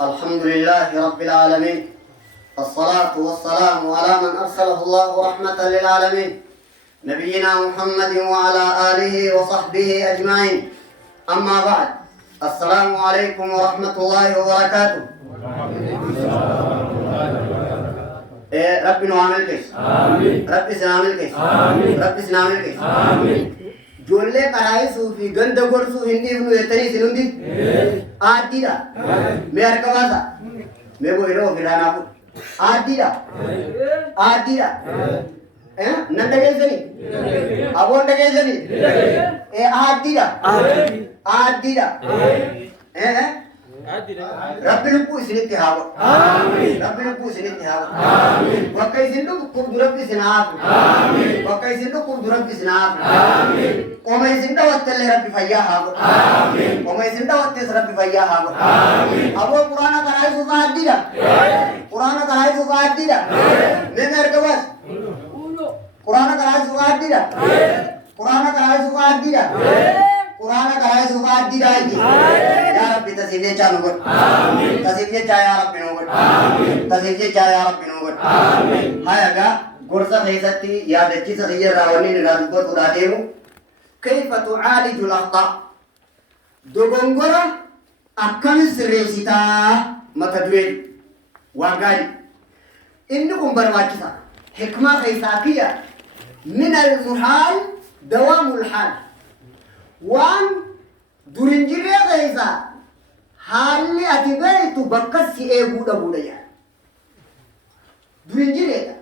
الحمد لله رب العالمين، الصلاة والسلام على من أرسله الله رحمة للعالمين، نبينا محمد وعلى آله وصحبه أجمعين. أما بعد، السلام عليكم ورحمة الله وبركاته. ربنا عامل كيس، ربي سنعمل كيس، ربي سنعمل كيس. جولة كرايسو في غند غورسو هندي بنو يتني سنوندي آدي دا مير كواسا ميبو هيرو فيرانا بو آدي دا نندا كيسني أبون دا كيسني آدي دا ربي نبو سنتي هاو ربي نبو سنتي هاو وكاي سندو كوب ربي سناب وكاي سندو كوب ربي سناب وما سندو وتل ربي فيا هاو وما سندو وتل ربي فيا هاو أبو قرآن كراي سوفا ديدا قرآن كراي سوفا ديدا نمر كواس قرآن كراي سوفا ديدا قرآن كراي سوفا ديدا قرآن كراي سوفا ديدا يا ربي تسيبي چانو گر تسيبي چا يا ربي نو گر تسيبي چا يا ربي نو گر هاي اگا غرزا خيزتي يا دچي سخير راوني نرادو تداديمو كيف تعالج الاخطاء دوغونغورا اكم سريسيتا متدوين واغاري انكم برواچسا حكمه خيساكيه من المحال دوام الحال وان durunjiree keessa haalli ati beektu bakka si eeguu dhabuudha. Durunjireedha.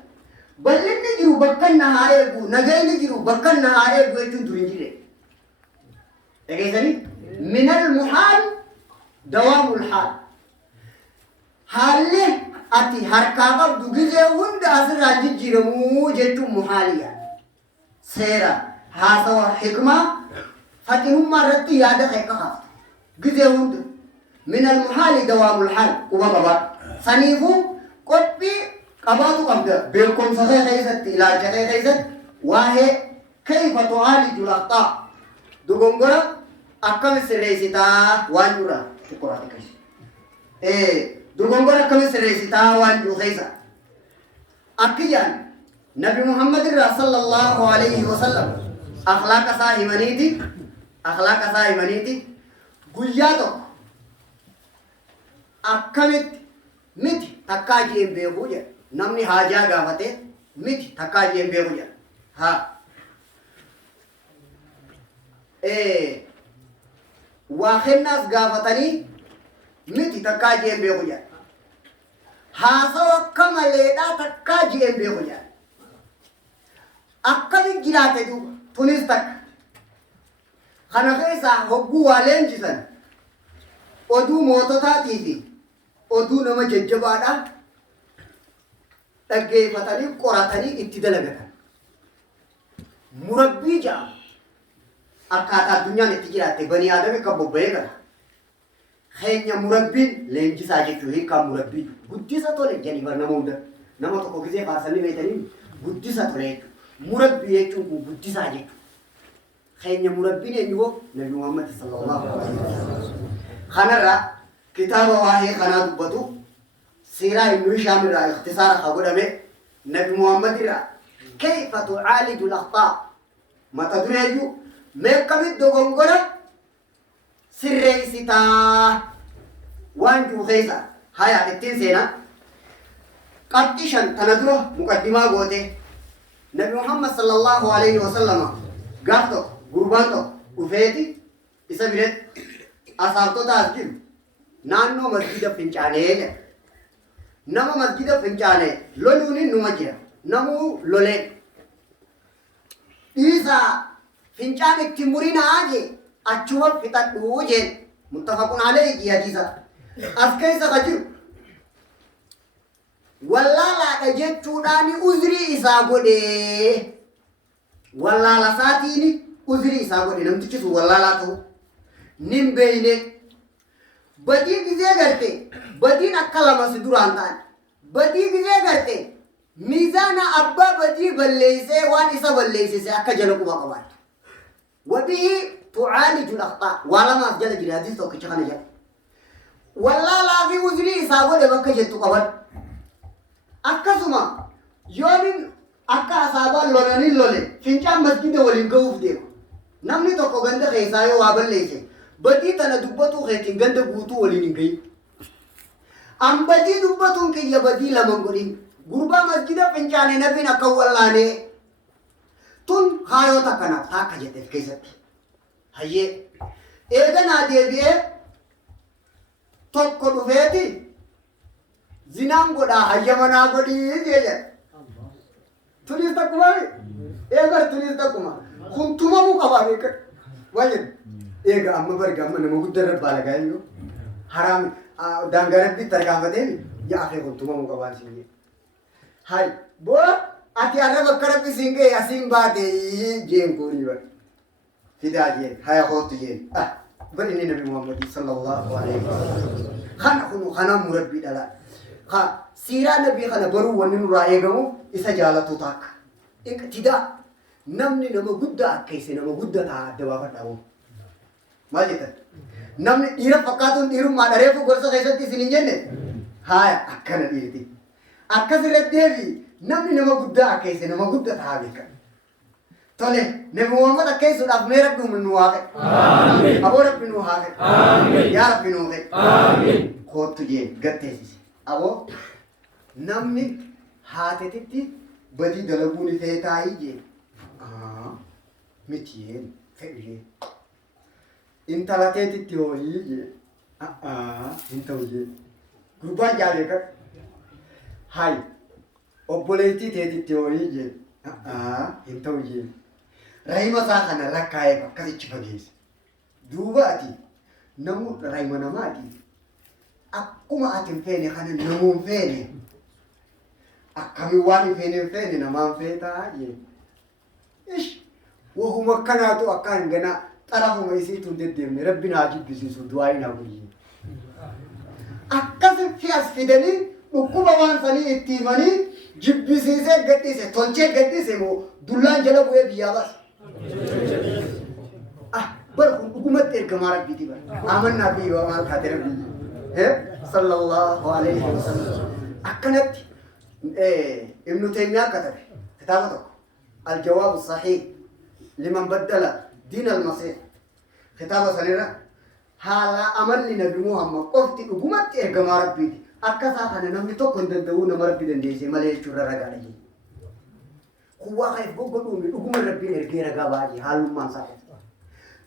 Bal'inni jiru bakka na haa eegu, nagayni jiru bakka na haa eegu jechuun durunjiree. Dhageessanii? Minal muhaal dawaamul haal. Haalli ati harkaa qabdu gizee hunda asirraa jijjiiramuu jechuun muhaaliya. Seera, haasawa, hikmaa فتنهم مرت ياده خيكها جزء من المحال دوام الحال وبابا صنيفو قبي قبضوا قبضة بينكم صحيح خيزت إلى جري خيزت وهي كيف تعالج الأخطاء دوغونغرا أكمل سريستا وانجورا تقرأ تكش دوغونغرا أكمل سريستا وانجو خيزا أكيان نبي محمد صلى الله عليه وسلم أخلاق صاحبانيتي أخلاق صاحبانيتي قيادو أكمل مت تكاجي بيهوجا نمني حاجة غافته مت تكاجي بيهوجا ها واخر ناس غافتني مت تكاجي بيهوجا هاسو كماليدا تكاجي بيهوجا أكمل جلاته دو تونس تك خنا خيسا هبو والين جسن أدو موتوتا تيجي أدو نما ججبادا تجي فتاني قراتني اتدلعنا مربي جا أكاتا الدنيا نتيجة بني آدم كابو بيغا خينيا مربين لينجي ساجي كوي كام مربي بدي ساتولي جاني برنا مودا نما تو كوكيزي فاسلي بيتاني بدي ساتولي مربي يجون بدي ساجي خينيا مربين يجوا نبي محمد صلى الله عليه وسلم خنرا كتاب واحد خنا دبتو سيرة ابن هشام را اختصار خبره به نبي محمد را كيف تعالج الأخطاء ما تدريجو مكمل دوغونغورا سريستا وانجو خيسا هاي التين سينا قديشن تندرو مقدمة قوتي نبي محمد صلى الله عليه وسلم قالتو غربانتو وفيتي إسابيرت أصابتو تاسجيل نانو مسجد فنجانه نما مسجد فنجانه لولوني نمجر نمو لولين إذا فنجانه تمرين آجي أشوف فتات وجه متفقون عليه يا جيزا أسكيسا خجر والله لا أجد توداني أزري إسابودي والله لا ساتيني أزري إسابودي نمتكسو والله لا تو نمبيني بدي كذا करते بدي नक्कला मस्दूर आंता بدي كذا करते ميزانا أبا بدي بلليسه وان إسا بلليسه أكا جلوكو بقبات وبه تعالج الأخطاء ولا ما أسجل جلادي سوكي شخنا جل والله لا في وزري isaabo de bakka jettu qaban akkasuma yoonin akka asaabaan lolanii lole fincaan masjida waliin ga'uuf deema namni tokko ganda keessaa yoo waa balleesse badii tana dubbatu keetiin ganda guutuu waliin hin gahin an badii dubbatuun kiyya badii lama godhin gurbaa masjida fincaane nabin akka wallaanee tun haayota kanaaf taakka jedheef keessatti hayyee eeganaa deebi'ee tokko dhufeeti zinaan godhaa hayyamanaa godhii jedhe tunis takkuma eegar tunis takkuma kun tumamuu qabaa beeka wajjin eega amma barga amma nama guddaa irra baalagaa yoo haraami daangaratti tarkaanfateen yaafee kun tumamuu qabaa siin hay boo ati arraba akka rabbi siin ga'e asiin baate jeen kuunii bar fidaa jeen haya hootu jeen bari inni nabi muhammadi sallallahu alaihi wasallam kana kunu kana murabbii dhalaa ha siiraa nabii kana baruu wanni nurraa eegamu isa jaalatu taakka iqtidaa namni nama guddaa akkeesse nama guddaa ta'a adda baafadhaamu maal jettan namni dhiira fakkaatuun dhiirummaa dhareefu gorsa keessatti isin hin jenne haaya akkana dhiirti akkas irratti deebi namni nama guddaa akkeesse nama guddaa ta'a beekan tole nabi muhammad akkeessuudhaaf mee rabbi nu waaqe amiin aboo rabbi nu waaqe amiin yaa rabbi nu waaqe amiin kootu jee gatteessise aboo namni haatetitti badii dalaguun ifee taa'ii jee miti jeen fedhee intala teetitti hoolii jee hin ta'u jee gurbaan jaalee kan hay obboleettii teetitti hoolii jee hin ta'u jee rahima isaa kana lakkaa'ee akkasichi fageesse duuba ati namu rahima namaati akkuma ati hin feene kana namuu hin feene akkamiin waan hin feene namaan feetaa jee ish wahuma akkanaatu akkaan ganaa xarafuma isiituun deddeemne rabbi naa jibbisiisu du'aayi naa guyyee akkasi fi as fidanii dhukkuba waan sanii itti himanii jibbisiisee gadhiise tolchee gadhiise moo dullaan jala bu'ee biyyaa baase bar kun dhugumatti ergamaa rabbiiti bar amannaa fi yoo maal kaate rabbii sallallahu alaihi wasallam akkanatti ibnu taymiyaa katabe kitaaba tokko aljawaabu sahiih liman baddala diin almasiih kitaaba sanirra haala amalli nabi muhammad qofti dhugumatti ergamaa rabbiiti akkasaa kana namni tokko hin danda'uu nama rabbi dandeessee malee jechuurra ragaadha jee kuwwaa kaif goggodhuumi dhuguma rabbiin ergee ragaa baay'ee haalummaan isaa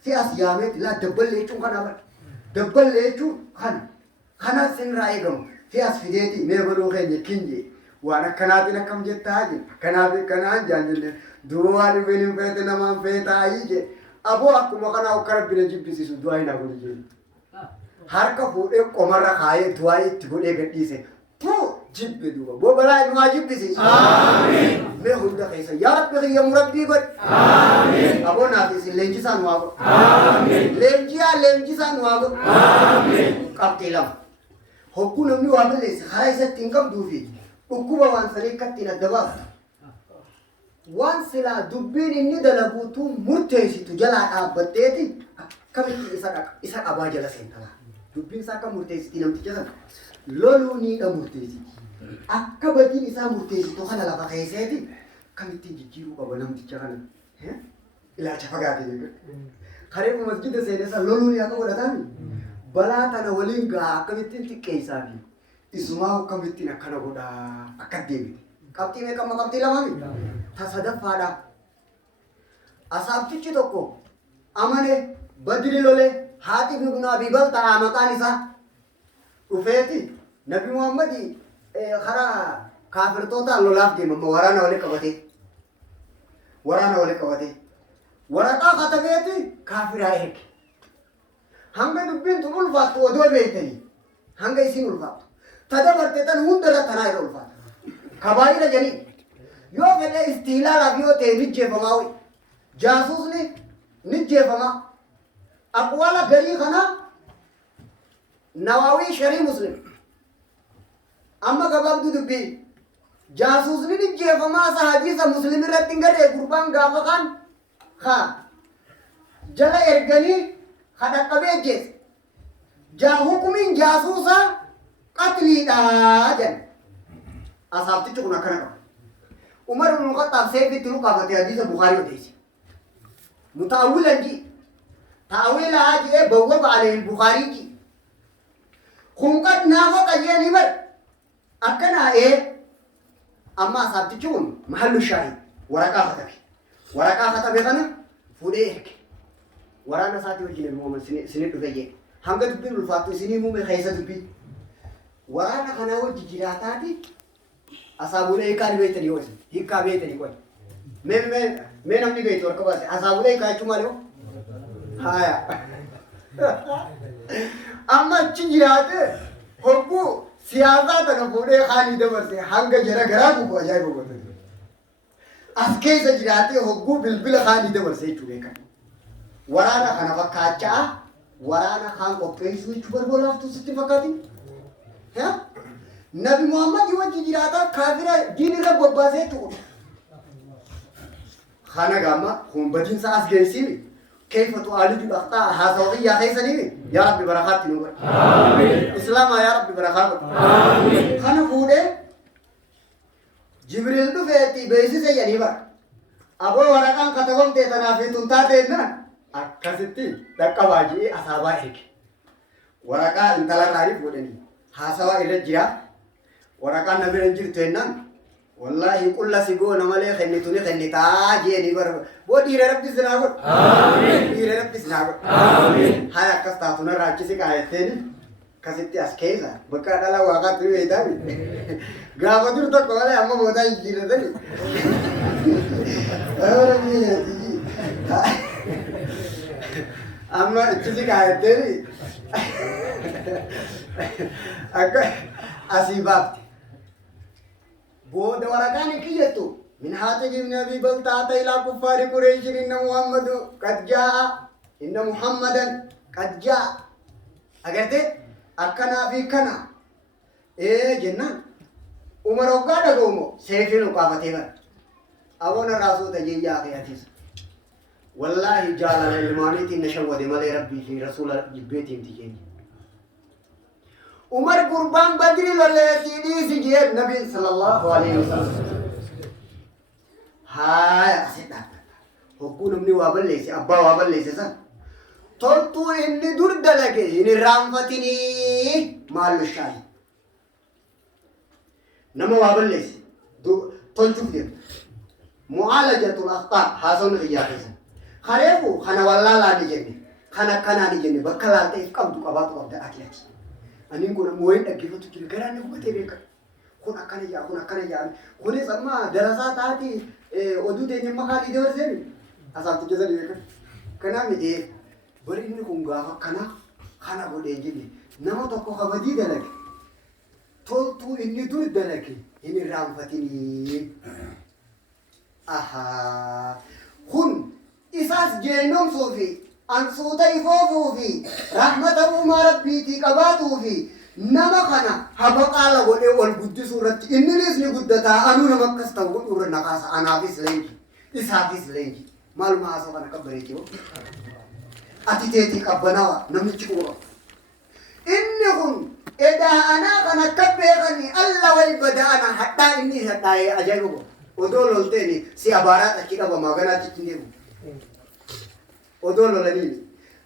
fi as yaameeti laa dabballee jechuun kanaa bar dabballee jechuun kana sinirraa eegamu fi as fideeti mee baluu keenya kinjee waan akkanaatiin akkam jettaa jee akkanaaf akkanaan jaan jenne duuba waan dhufeen hin feete namaan feetaayii jee aboo akkuma kanaa akka rabbina jibbisiisu du'aa hin aguli jee harka fuudhee qomarra kaayee du'aa itti godhee gadhiise puu jibbe duuba boo balaa inumaa jibbisiisu amiin mee hunda keessa yaa rabbi kiyya murabbii godhe amiin aboo naaf isin leenjisaan waa godhe amiin leenjisaan waa godhe amiin qabxii lama hogguu namni waa balleesse karaa isatti hin qabduufi dhukkuba waan sanii akkatti hin adda baasu waan silaa dubbiin inni dalaguutu murteessitu jalaa dhaabbatteeti akkamitti isa qabaa jala seentalaa dubbiin isaa akka murteessiti namticha sana loluuniidha murteessiti akka badiin isaa murteessitu kana lafa keesseeti akkamittiin jijjiiruu qaba namticha kana ilaalcha fagaatee jechuudha kareefu masjida seenessa loluunii akka godhataani balaa tana waliin gaa akkamittiin xiqqeessaa fi isumaa akkamittiin akkana godhaa akka deebite qabxii meeqamma qabxii lamaami ta sadaffaadha asaabtichi tokko amane badri lole haati ibnu abi baltaa maqaan isaa dhufeeti nabi muhammadi karaa kaafirtootaan lolaaf deemama waraana wali qabate waraqaa katabeeti kaafiraa erge hanga dubbiin tun ulfaattu odoo beeytanii hanga isin ulfaattu tadabarte tan hundarra tanaa irra ulfaata kabaayira janii yoo fedhe istiilaalaaf yoo ta'e nijjeefamaa ho'i jaasuusni nijjeefamaa aqwaala garii kana nawaawii sharii muslim amma gabaabduu dubbii jaasuusni nijjeefamaa isa hadiisa muslim irratti hin garee gurbaan gaafa kan jala erganii kadhaqqabee jees hukumiin jaasuusa qatli أديدا أصابت تكون كنا عمر بن الخطاب سيف تلقى في حديث البخاري وديس متأولا جي تأويل هذه بواب عليه البخاري جي خنقت نافق أجيني مر أكنا إيه أما أصابت تكون محل الشاهد ورقة خطبي خنا فوديك ورانا ساتي وجين المؤمن سنين دفية هم قد بين الفاتو سنين مو من خيسة دبي ورانا خنا وجي جراتاتي أصابونا يكان بيتني وجه هيكا بيتني وجه من أمني بيت وركبات أصابونا يكان شو ماله هايا أما تجرات هبو سياسة تنفوده خالي دمرسي هنگا جرا جرا بو أجاي بو أسكيس جراتي هبو بالبل خالي دمرسي چوبه ورانا خنا فكاچا ورانا خان قبيسو چوبر بولافتو ستي فكاتي ها نبي محمد يوجي جراتا كافر دين رب باسه تو خانا غاما هم بدين ساس جيسي كيف تعالج الاخطاء هذا يا خيسني يا رب بركات نور امين اسلام يا رب بركات امين خانا فوده جبريل دو فيتي بيسي سي يعني با ابو ورقان كتبون تيتنا في تنتا تينا اكاسيتي دكواجي اصابا هيك ورقا انتلا ناري فودني حاسوا الى ورقان نبي رنجر تينان والله كل سيقول نمالي خنيتوني خنيتا جيني بر بودي ربي سنابر آمين دي ربي سنابر آمين هاي كستاتونا راجسي كايتين كاسيتي اسكيزا بكا دالا واقع تري ويدامي غابا دور تو كوله اما مودا يجيره دني ربي يجي اما تشي كايتين اكا اسيباب بود ورقان كيتو من حاتج بن ابي بلتعه الى كفار قريش ان محمد قد جاء ان محمدا قد جاء اگرته اكنا في كنا ايه جنان عمر وقا دغومو سيفين قافتين ابونا راسو تجيا خياتيس والله جال المانيتي نشود مال ربي في رسول بيتي تجي عمر قربان بدري للتي دي سجيه النبي صلى الله عليه وسلم هاي أسيدا هكون مني وابل ليس أبا وابل ليس سان تلتو إني دور دلقي إني رامفتني مال الشاهي نما وابل ليس تلتو فيه معالجة الأخطاء حسن خياتي خريفو خنا والله لا نجني خنا كنا نجني بكلا تيفكم تقبض وابدا أكلتي أني نقول موين أكيفتو كذا كراني بقتلك كون أكني جا كوني سما دراسات هاتي ودو تاني ما خالي دور زين أصلا تجزا ليك كنا مدي بريني كونغا كنا بودي جدي نما تكو خبدي دلك تولتو إني دور دلك إني رام فتني أها خن إساس جنوم صوفي أن صوتا يفوفو في رحمته ما ربي تكباتو في نما خنا هبقى على ولي والقد سورة إني لسني قدتا أنو نما كستو قدور نقاس أنا في سلينجي إسا في سلينجي مالو ما أسوك أنا كبريتيو أتيتي كبناوا نمي تشكورو إني خن إذا أنا خنا كبيرني الله والبدا أنا حتى إني حتى أجايبو ودول قلتني سيابارات أكيد أبا مغانا تتنيبو ودول لنيني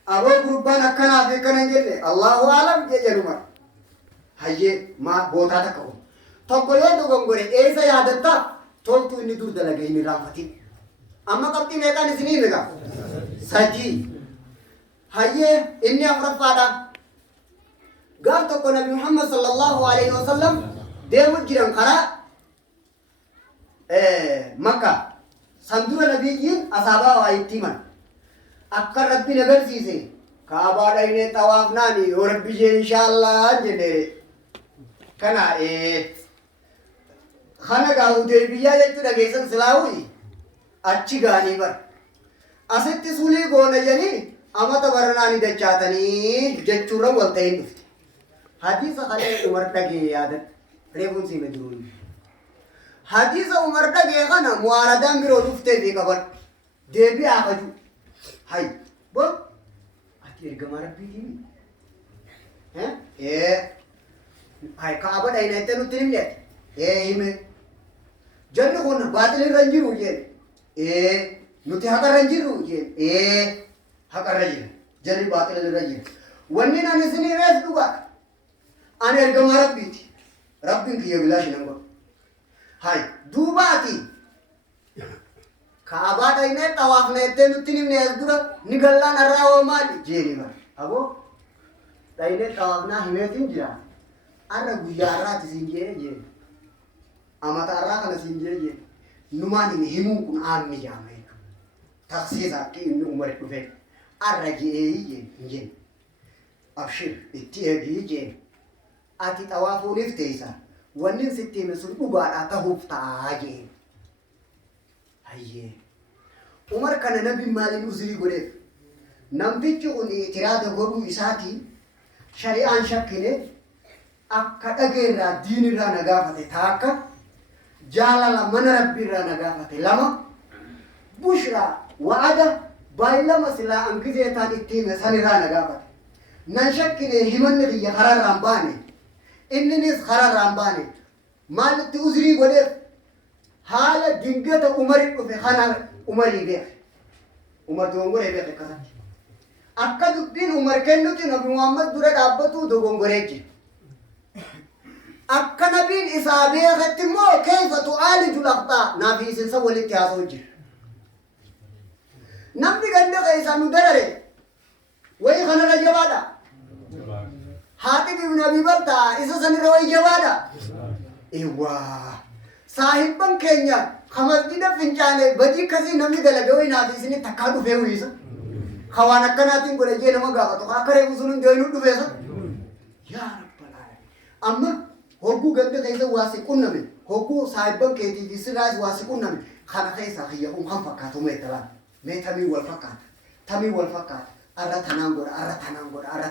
أبو قربان كنا في كنا جلي الله أعلم جرمر هاي ما بوتا تكو تقولي دوغم غوري إيسا يادتا تولتو إني دور دلقي إني رافتي أما قبتي ميكا نسني ميكا سجي هاي إني أفرد فادا قال تقو نبي محمد صلى الله عليه وسلم ديمو جرم خرا مكة صندوق نبيين أصابا وآيتيمان أكثر ربي نقل سيسي كابا دايني توافناني وربي جي إن شاء الله جنري كنا خانا قاو ديبيا يتو نقيسن سلاوي أچي غاني بر أسيت سولي قونا جني أما تبرناني دچاتني جچورا والتين دفت حديث خالي عمر تاقي يادت ريبون سي مدرون حديث عمر تاقي خانا مواردان برو دفته في قبر ديبي آخجو هاي بو أتير جمارة بيجي ها إيه هاي كعبة هنا يتنو تنمية إيه هم جنة كنا باطل الرنجيرو جين إيه نتي حق الرنجيرو جين إيه حق الرنجير جنة باطل الرنجير وننا نسني رأس دوبا أنا أرجع ربيتي ربي كي يبلاش نعمل هاي دوباتي كعبة هنا طواف نيتنو تنمية أزدورا نقلنا نراو مالي جيني ما أبو تاينه طوافنا همتين جرا أنا بيارات سينجير جين أما تارا كنا سينجير جين نماني همو كن آمي جامعك تخصيص أكيد إنه عمر كفيل أرجعي جين أبشر اتياجي جين أتي طوافو نفتيسا ونن ستي مسؤول أبغى أتهوف تاجين هاي عمر كان نبي مالي نزلي قريب نمتيجو أني تراد غرو إساتي شريعة شكله أكاد أجرا دين را نجافة تاكا جالا من ربي را نجافة لما بشرا وعدا بايلا مسلا أنكزي تاني تيم سني را نجافة نشكله همن نبي خرار رامباني إنني خرار رامباني مال تuzri قدر حال دينجة عمر في خنا عمر يبيع عمر دونغور يبيع كذا أكاد دين عمر كنو تي نبي محمد دورة دابتو دونغوريجي أكاد نبين إسابيع ختمو كيف تعالج الأخطاء نبي سنسوي الاتياسوجي نبي عندك إسانو درة وين خنا الجوادا هاتي بيبنا بيبلتا إسا سنروي جوادا إيوا صاحب بن كينيا خمس دينا فنجانه بدي كسي نمي دلجوي نادي سني تكادو فيويسا خوانا كناتين قول جينا ما قاعد تو أكره وصلون جاينو دبيسا يا رب العالمين أما هوكو قد كيسا واسكون نمي هوكو صاحب بن كيتي في سراج واسكون نمي خنا كيسا خيا خم فكاتو ميتلا ميتامي والفكات تامي والفكات أرى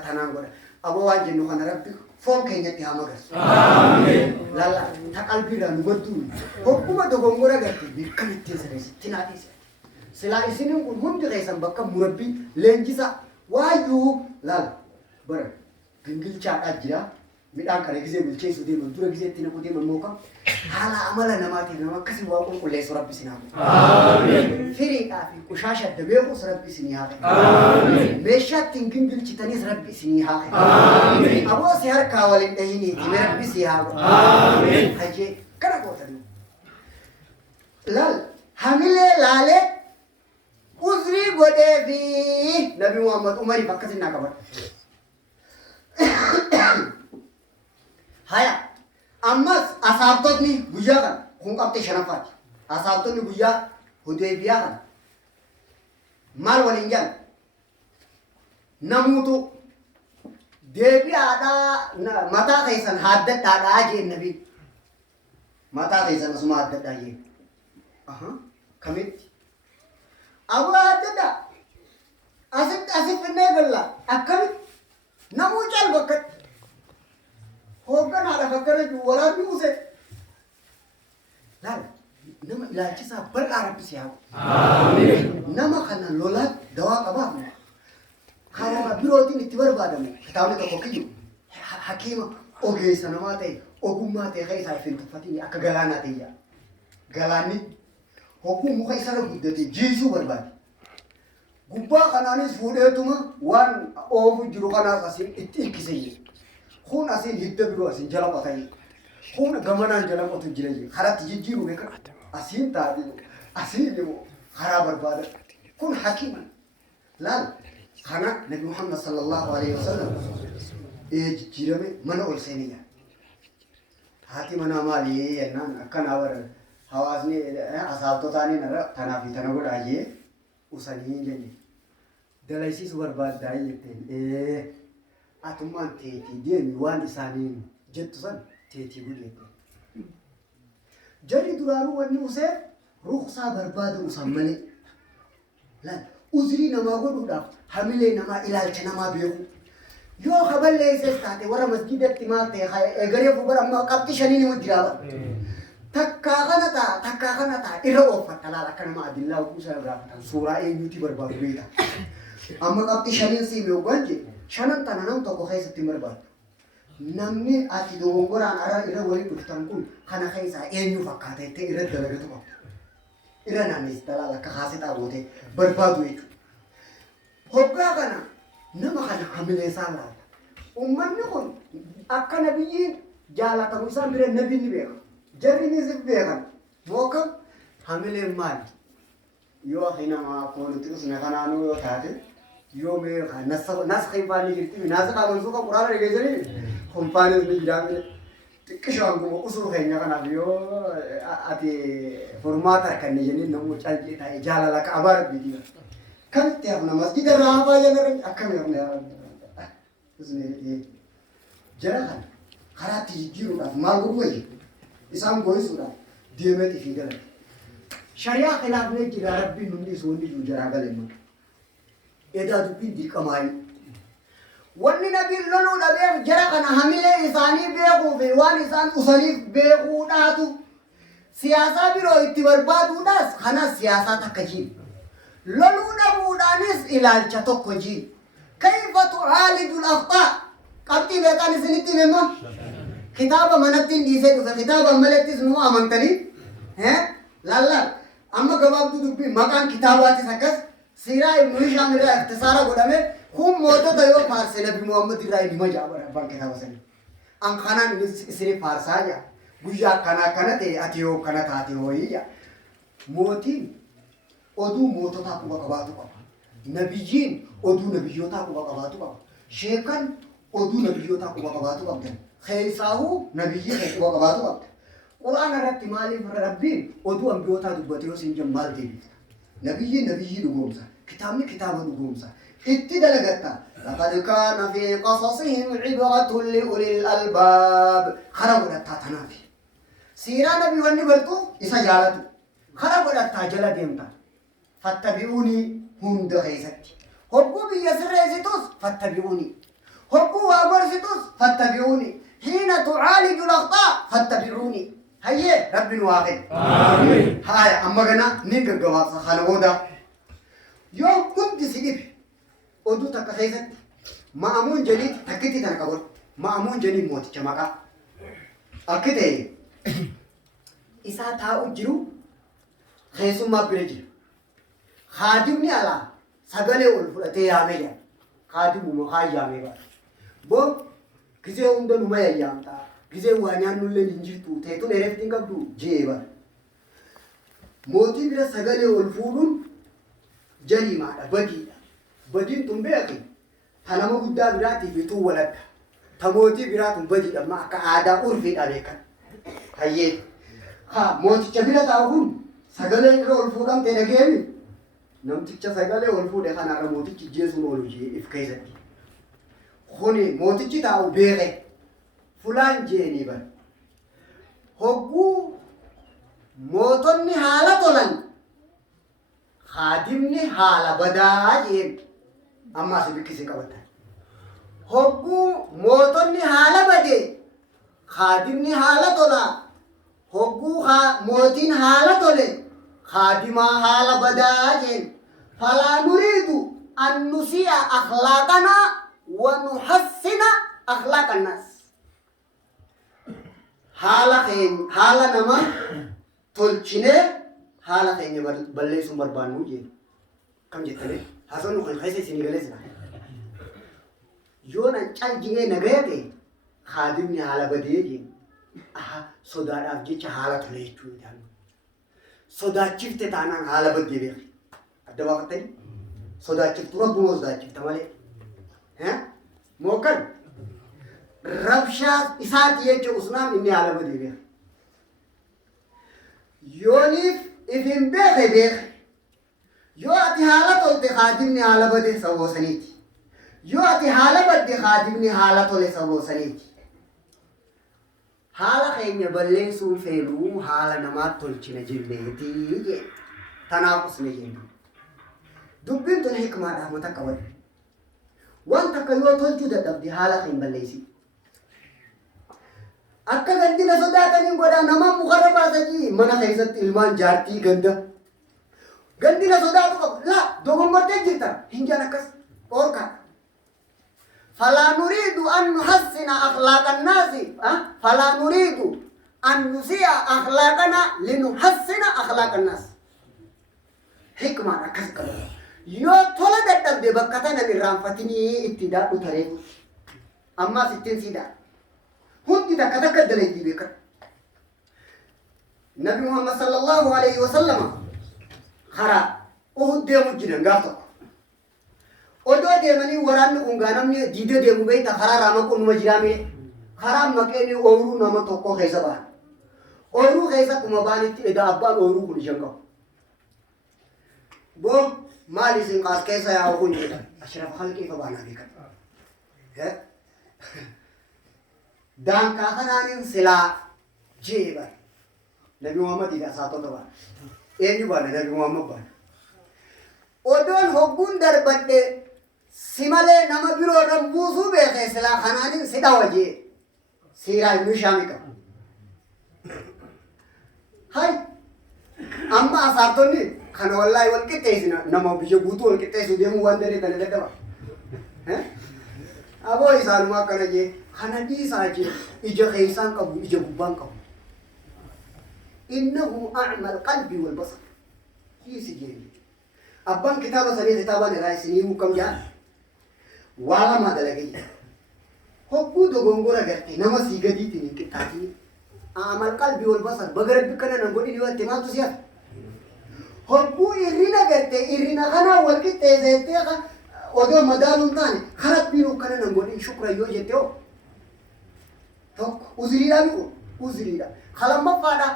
تنانغور أبو واجي نو خنا ربي فون كينيا تيامغس آمين لا لا تقلبيرا نبتوني هوكو ما دغونغورا غتي بكمتي سريس تناتي سلا إسنين كل هم تغيسان بكا مربي لنجيسا وايو لا بر جنجل شاك أجرا ميدان كاره كذا بيلشي سودي من دورة كذا تينا كودي من موكا حالا عملا نماتي نما كسي واقول كل سراب بسناه آمين فريق أفي كشاشة دبيعو سراب بسنيه آمين مشات تنجم بيلشي تاني سراب بسنيه آمين أبو سهر كاولين تهيني تمرب بسياه آمين هجى كنا قوتني لال هميله لالة uzri gode fi Nabi Muhammad Umari bakkasin nakabar haya ammas asabtotni guyya kan kun qabte shanafat asabtotni guyya Hudaybiya kan mal walinjan namutu debi ada mata kaisan haddat ada aje nabi mata kaisan asma haddat aje aha kamit أبو هذا أسف النجلة أكل نموج الوقت هو كان على فكرة جوالات موسى لا نما لا تسا بل عرب سياو آمين نما خنا لولات دواء كباب خاوا بيروتي نتبر بعدين كتابنا تفكيو حكيم أوجي سنواتي أوجماتي خير سايفين تفتي أكجلانا تيجا جلاني هو مو خيسنا بدتي جيسو برباد غبا خنانيس فوديتوما وان اوف جرو خنا اسين اتيكسي خون اسين هيدبرو اسين جلا بتاي خون غمنا جلا بتو جيري خرات يجيرو بك اسين تادي اسين ديمو خراب برباد كون حكيم لا خنا نبي محمد صلى الله عليه وسلم ايه جيرمي من اول سنيه هاتي منا مالي انا كان اور حواسني أصابتو تاني نرى تنافي تناقول عيه وسنين جني دلايسي سوبر باد داي يتين إيه أتومان تيتي دين وان إسانين جتوسن تيتي بودي جري دورانو وني وسه رخصة برباد وسمني لا أزري نما قولوا دا حملي نما إلى الجنما بيو يو خبر ليس استاتي ورا مسجد التمال تي خاي غريب وبر أما قبتي شنيني مدرابا تكاغنا إيرو فتلا لكن ما أدلله وكوسا برافتا سورة يوتي برباد بيتا أما قبتي شنين سي بيوغانجي شنن تنانم تكو خيس تمرباد namni ati dogongoraan ara irra walii dhuftan kun kana keessaa eenyu fakkaata jettee irra dalagatu qabu. Irra naannis talaala akka haasetaa gootee barbaadu jechuudha. Hoggaa kana nama kana hamilee isaa laata. Uummanni kun akka nabiyyiin jaalatamu isaan bira nabiyyi ni beeka. Jarriinis beekan. Mooka hamileen maali? Yoo akhi namaa koolutti usna kanaanuu yoo taate yoo beeka nas xiifaanii jirti naasa qaamansuuqa quraana dhageessanii kompaanis ni jiraame xiqqishaan kuma usuu keenya kanaaf yoo ati furmaata harkanne jenneen namuu calqee taa'e jaalala ka abaara biitiidha. Kamitti hafna masjida irraa hafaa jenna akkami hafna jara kana karaatti jijjiiruudhaaf maal godhu wayya isaan gooyisuudhaaf deemeeti fi galan. Shari'aa khilaafnee jira rabbiin nuti iswoonni jiru jaraa galee edaa dubbiin dirqamaayi. Wanni nabiin loluu dhabeef jara kana hamilee isaanii beekuu fi waan isaan usaniif beekuudhaatu siyaasaa biroo itti barbaaduudhaas kanas siyaasaa takka jiru. Loluu dhabuudhaanis ilaalcha tokko jiru. Kayfa tu'aalidul akhtaa qabxii beekaan isinitti himema kitaaba manatti dhiisee dhufe kitaaba malattis nu amantanii lallaa amma gabaabduu dubbii maqaan kitaabaattis akkas siiraa ibnu Hishaam irraa ikhtisaara godhame kun mootota yoo faarse nabi Muhammad irraa dhima jaabara abbaan kitaaba sanii. An kanaan isinii faarsaa jaa guyyaa akkana ta'e ati yoo kana taate hooyii jaa. Mootiin oduu moototaa quba qabaatu qaba. Nabiyyiin oduu nabiyyootaa quba qabaatu qaba. Sheekan oduu nabiyyootaa quba qabaatu qabdan. Keessaahuu nabiyyii quba qabaatu qabda. Qur'aan irratti maaliif rabbiin oduu ambiyootaa dubbate yoo siin jennu maal deebifta? Nabiyyii dhugoomsa. Kitaabni kitaaba dhugoomsa. Itti dalagatta. لقد كان في قصصهم عبرة لأولي الألباب. خربوا التاتنافي. سيرا نبي ونبرتو إسجالتو. خربوا التاجلة ديمتا. فاتبعوني هند غيزتي. هبو بيسر ريزتوس فاتبعوني. هبو وابرزتوس فاتبعوني. حين تعالج الأخطاء فاتبعوني. هيا رب واحد. آمين. هاي أما جنا نيجر جواب خالودا. يوم كنت سيدي. oduu takka keessatti ma'amuun jaliit takkitti tana qabatu ma'amuun jalii mooticha maqaa akka ta'e isaa taa'u jiru keessummaa bira jira. Haadimni alaa sagalee ol fudhatee yaamee jira. Haadimuma haa yaamee bara. Boo gisee hunda numa yayyaamta. Gisee waa nyaannullee hin jirtu teetu dheerefti hin qabdu jee bara. Mootii bira sagalee ol fuudhuun jaliimaadha badiidha. Badiin tun beeki tanama guddaa biraatiif ituu waladha. Tamootii biraatun badiidha amma akka aadaa urfiidha beekan. Hayyee mooticha bira taa'u kun sagalee irra ol fuudhamte dhageemi. Namticha sagalee ol fuudhe kanarra mootichi jeesuun oolu jee if keessatti. Kuni mootichi taa'u beeke fulaan jeenii bara. Hogguu mootonni haala tolan haadimni haala badaa jeen. Amma asii bikkisee qabatan. Hogguu mootonni haala badee haadimni haala tolaa. Hogguu mootiin haala tole haadimaa haala badaa jeen. Falaa nuriidu an nusi'a akhlaaqanaa wa nuhassina akhlaaqa annaas. Haala nama tolchinee haala keenya balleessuun barbaannu jeen. Kam jettanii? Hasan nu keessa isinii galeessa. Yoo nan calqinee nagayate haadimni haala badee jeen. Sodaadhaaf jecha haala tole jechuudha. Sodaachifte taanaan haala badee beeki. Adda baafattanii? Sodaachiftu rabbuma sodaachifta malee. Mookan rabshaa isaati jecha usnaan inni haala badee beeki. Yooniif ifin beeke beeki. Yoo ati haala tolte haadimni haala badee saboosaniiti. Yoo ati haala badde haadimni haala tole saboosaniiti. Haala keenya balleessuun feenuu haala namaatti tolchina jenneetii jee. Tanaaf usne jennu. Dubbiin tun hikmaadhaaf mata qabatu. Waan takka yoo tolchuu dadhabde haala keenya balleessi. Akka gandina sodaataniin godhaa namaan mukarra baasanii mana keessatti ilmaan jaartii ganda. Gandina sodaatu qabu. Laa dogongortee jirta. Hinjaan akkas orka. فلا نريد أن نحسن أخلاق الناس فلا نريد أن نسيء أخلاقنا لنحسن أخلاق الناس حكمة ركز كذا يو تولد الدب بكتنا نرام فتني ابتداء تريه أما ستين سيدا هون كذا كذا كذا ليجي بكر نبي محمد صلى الله عليه وسلم خرا أهود ديم جيران قاطع أدو ديمني وران أنغانمني جيدو ديمو بيتا خرا راما كون مجرامي خرا مكاني أورو نما توكو خيسا بان أورو خيسا كما باني إذا أبان أورو كل جنگو بو مالي سنقاس كيسا يا أخوين جدا أشرف خلقي فبانا بيكا دان كاخنانين سلا جيبا نبي محمد إذا ساتو تبا إيه بانا نبي محمد بانا أدون هبون دربت سمالي نما بيرو رمبوسو بيخي سلا خنانين سدا وجه سيرا المشامكا هاي أما أسارتوني خنا والله والكتيسنا نما بيجو بوتو والكتيسو ديمو واندري تنده دبا أبو إسان ما كنا جي خنا دي ساجي إجا خيسان كبو إجا بوبان كبو إنه أعمى القلب والبصر يسجيني أبان كتابة سنين كتابة نرايسيني وكم جان والا ما دلقي هبو دوغونغورا غرتي نما سيغدي تني كتاتي أعمى القلب والبصر بغرب بكنا نقولي ليوات تمام تسيا هبو إرينا غرتي إرينا خنا والكتة زيتي ودو مدالون تاني خراب بيرو كنا نقولي شكرا يوجيتيو توك وزري لا بيقول وزري لا خلما ما فادا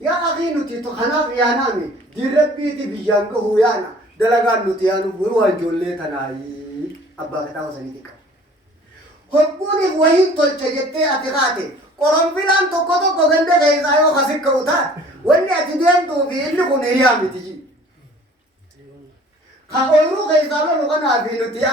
يا أخي نتي تخنا يا نامي ديربي تي بيجانك هو يانا دلغان نتي أنو بروان جولة تناي أبا كتاو سنيتك هبوني وين تلتجتة أتقاتي قرن فلان تكتو كغند غيزايو خسك كوتا وني أتدين تو في اللي كونيريا متجي خاورو غيزالو لغنا في نتي يا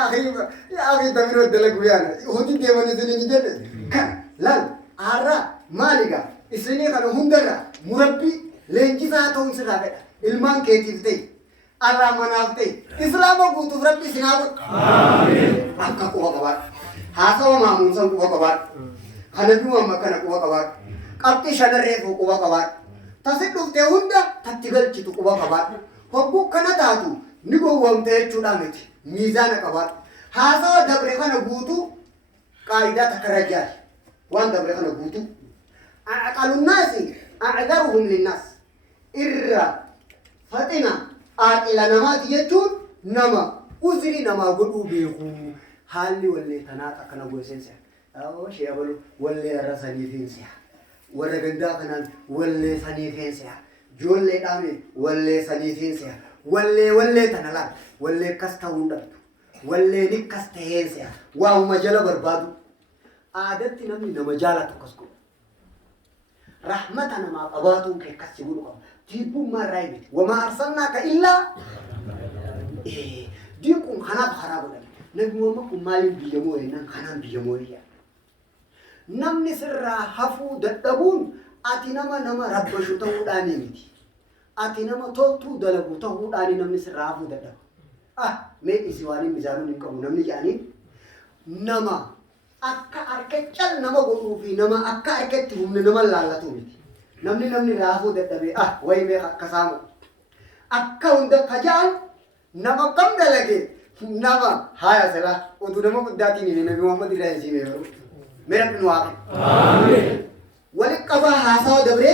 أخي تمرو دلغ ويانا هودي ديوان سنين جد كان لان أرا مالكا إسني كانوا هندرا مربي لينجي ساتون سرابة إلمان كيتيفتي الله منافتي إسلام وقوتو ربي سنابو آمين أكا قوة كبار هاسوا مامون سن قوة كبار خنبي مامكنا قوة كبار قبتي شنريفو قوة كبار تسدو تهوندا تتقل كتو قوة كبار هبو كنا تاتو نيكو وامتي چودامت ميزان كبار هاسوا دبرخنا قوتو قاعدة تكرجال وان دبرخنا قوتو أقل الناس أعذرهم للناس إرّا فتنا إلى نمات يجون نما أزري نما قلوا بيخو حالي واللي تناتا كنا قول سنسا أو شيء أقولوا واللي الرساني فينسا ورقندا كنا واللي ساني فينسا جولي دامي واللي ساني فينسا واللي تنالا واللي كستاوندا واللي نكستهينسا واو مجال بربادو عادتي نمي نمجالة تكسكو رحمتنا ما قباتهم كي كسبوا تيبو ما رايبت وما أرسلناك إلا ديكم خناب خرابنا نبي ومكم مالي بيجموه نان خنام بيجموه نمني سر حفو دتبون أتينما نما ربشوا تهوداني متي أتينما تولتو دلبو تهوداني نمني سر حفو دتبون مي إسواني مزارون إنكم نمني جاني نما akka arkechal nama godhuu fi nama akka arketti humna nama laallatu miti namni raafuu dadhabee way mee akka saamu akka hunda kajaan nama kam dalage nama haya sala odu nama guddaatiin nabi Muhammad irraa isii meeru meera bin waaqi aamin wali qaba haasawa dabre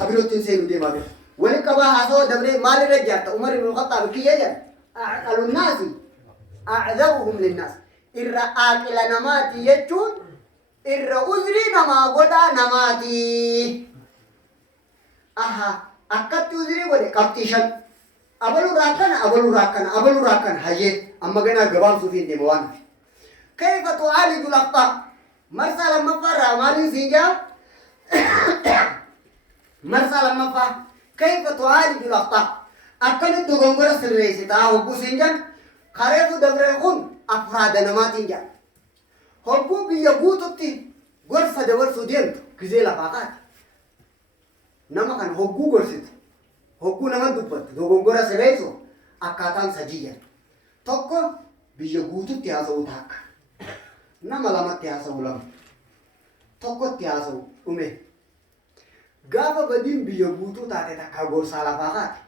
tabirotin seenu deema be wali qaba haasawa dabre maali rajjaata umar ibn khattab kiyyan aqalun nasi a'zabuhum lin nas irra aqila namati yechun irra uzri nama goda namati akkatti uzri gode qabtishan abalu rakkana haye amma gana gaban su fi dewan kayfa tu'aliju al-aqta marsala mafarra malin sinja marsala mafa kayfa tu'aliju al-aqta akkana dogongora sirreesi ta hobbu sinjan kharefu dabrehun afrada namatin ja hobbu biya guututti gorsa dabarsu deemtu gizee lafaqaati nama kan hobbu gorsitu hobbu nama dubbatu dogongora sirreesu akkaataan sajiyya tokko biya guututti haasa'uu taakka nama lamatti haasa'u lama tokkotti haasa'u dhume gaafa badiin biyya guutuu taate takka gorsaa lafaa kaate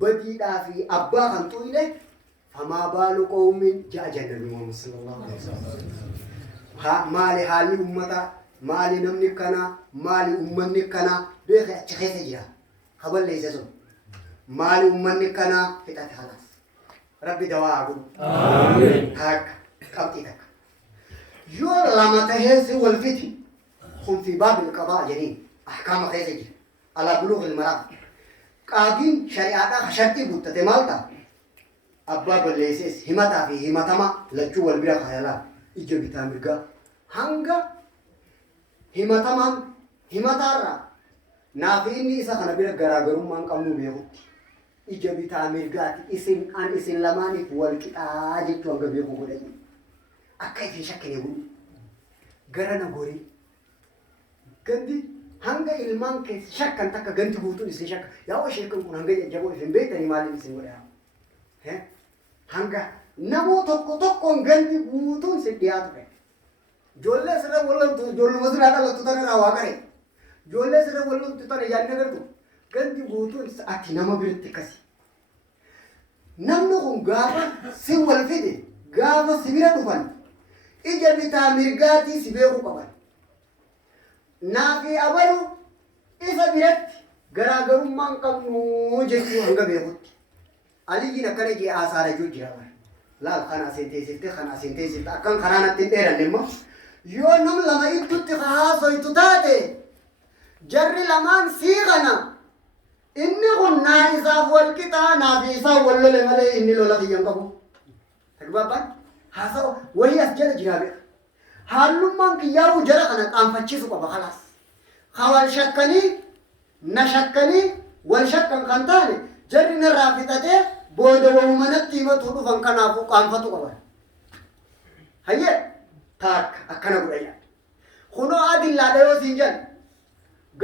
badiidhaa fi abbaa kan xu'ile famaa baalu qawmin ja'a jannabi Muhammad sallallahu alaihi wasallam maali haalli ummataa maali namni kana maali ummanni kana beekee achi keessa jira kaballeessa sun maali ummanni kana fixate halas rabbi dawaa godhu amiin takka qabxii takka yoo lama tahee si wal fiti kun fi baabil qadaa jedheen ahkaama keessa jira ala buluugh ilmaraam qaadiin shari'aadhaa shartii guuttate maal ta'a abbaa balleessees himataa fi himatama lachuu wal bira kaayalaa ija bitaa mirgaa hanga himatamaan himataarraa naafi inni isa kana bira garaagarummaan qabnu beekutti ija bitaa mirgaati isin lamaaniif wal qixaa jechuu hanga beeku godhanii akka isin shakkine godhu gara na gorii gandi hanga ilmaan keessa shakkan takka ganti guutuun isin shakka yaa sheekan kun hanga jajjaboo isin beektanii maaliin isin godhaa hanga namoo tokkoon ganti guutuun isin dhiyaatu ta'e ijoollee sirra wallantu ijoolluma siraa dhalattu tanarraa waa qaree ijoollee sirra wallantu tana yaadne gartu ganti guutuun ati nama biritti akkasi namni kun gaafa si wal fide gaafa si bira dhufan ija bitaa mirgaatii si beeku qaban naafi abalu isa biratti garaagarummaan qabnu jechuu hanga beekutti aliyyiin akkana jee aasaara juu jira bara laal kana asenteessifte akkan karaa natti hin dheeranne immoo yoo nam lama iddutti haasoytu taate jarri lamaan sii kana inni kun naa isaaf wal qixaa naafi isaaf wal lole malee inni lola kiyyan qabu tagbaabbaan haasa'u wayii as jala jiraa beeka haallummaan kiyyaa'uu jara kana qaanfachiisu qaba khalaas wal shakkanii na shakkanii wal shakkan kan taane jarri narraa fixatee booda wahumanatti himatu dhufan kanaafuu qaanfatu qaban hayyee taakka akkana godhayya kunoo adillaadha yoo siin jedhan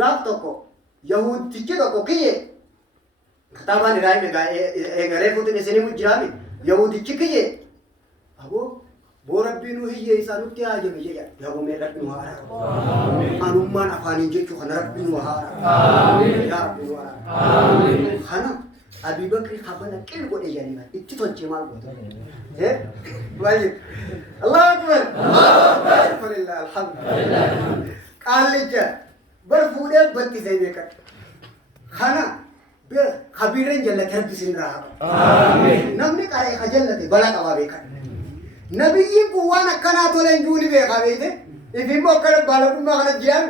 gaaf tokko yahudichi tokko kiyye kitaabaan irraa eegalee fuutin isinimu jiraami yahudichi kiyye aboo boo rabbiin hiyye isaa nutti haajame jedha yabumee rabbiin waa araara anummaan afaaniin jechuu kana rabbiin waa araara yaa rabbiin waa araara kana Abi Bakri kabala kil godhe janiba itti tolche maal godhe wajib Allahu akbar alhamdulillah alhamdulillah qaalija bar fuudhee batti say beekat kana be khabiren jallate rabbi sin raha amin namni qaree khajallate bala qaba beekat nabiyyin kun waan akkana tolen juuli beeka beete ifimmo akkana baalaqummaa kana jiran